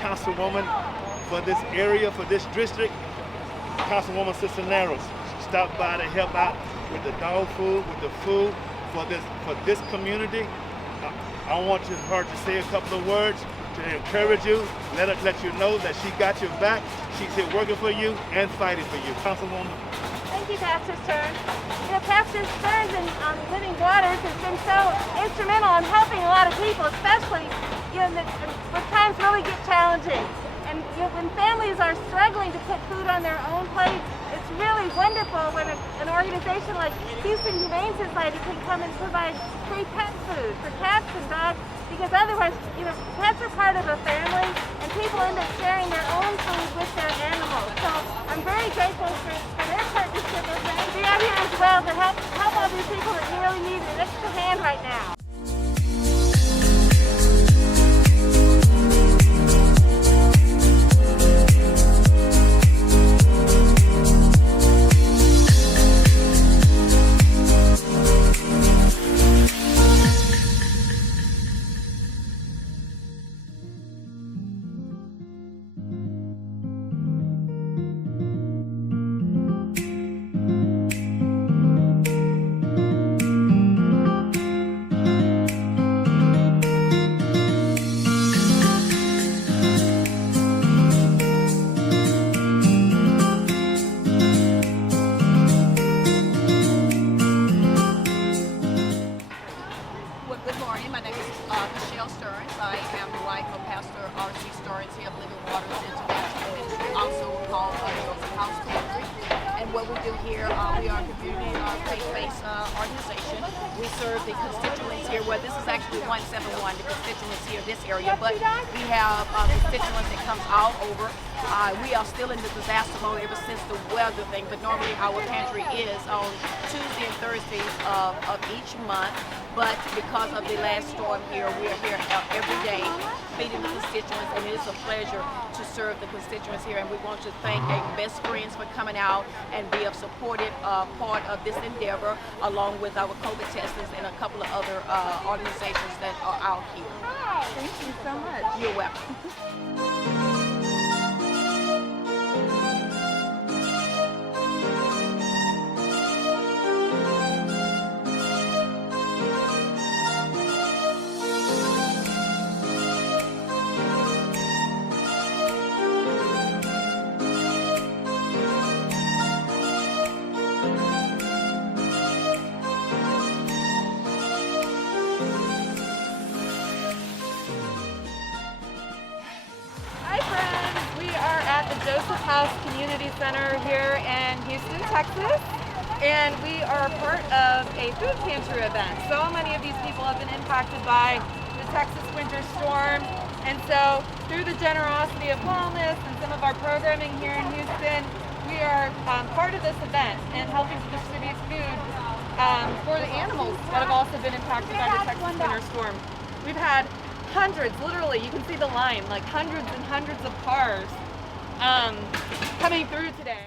councilwoman for this area, for this district, Councilwoman Sister Narrows, stopped by to help out with the dog food, with the food for this community. I want her to say a couple of words to encourage you, let you know that she got your back. She's here working for you and fighting for you. Councilwoman. Thank you, Pastor Stearns. You know, Pastor Stearns and Living Waters has been so instrumental in helping a lot of people, especially when times really get challenging. And when families are struggling to put food on their own plate, it's really wonderful when an organization like Houston Humane Society can come and provide free pet food for cats and dogs, because otherwise, pets are part of a family, and people end up sharing their own food with their animals. So I'm very grateful for their partnership with me to be out here as well to help all these people that really need an extra hand right now. I am the wife of Pastor R.C. Stearns here of Living Waters International Ministry, also called House Pantry. And what we do here, we are a community faith-based organization. We serve the constituents here. Well, this is actually 171, the constituents here, this area, but we have constituents that comes all over. We are still in the disaster mode ever since the weather thing, but normally our pantry is on Tuesday and Thursdays of each month. But because of the last storm here, we are here every day feeding the constituents, and it is a pleasure to serve the constituents here. And we want to thank Best Friends for coming out and be a supportive part of this endeavor, along with our COVID testers and a couple of other organizations that are out here. Hi, thank you so much. You're welcome. Joseph House Community Center here in Houston, Texas, and we are part of a food pantry event. So many of these people have been impacted by the Texas winter storm, and so through the generosity of wellness and some of our programming here in Houston, we are part of this event and helping to distribute food for the animals that have also been impacted by the Texas winter storm. We've had hundreds, literally, you can see the line, like hundreds and hundreds of cars coming through today.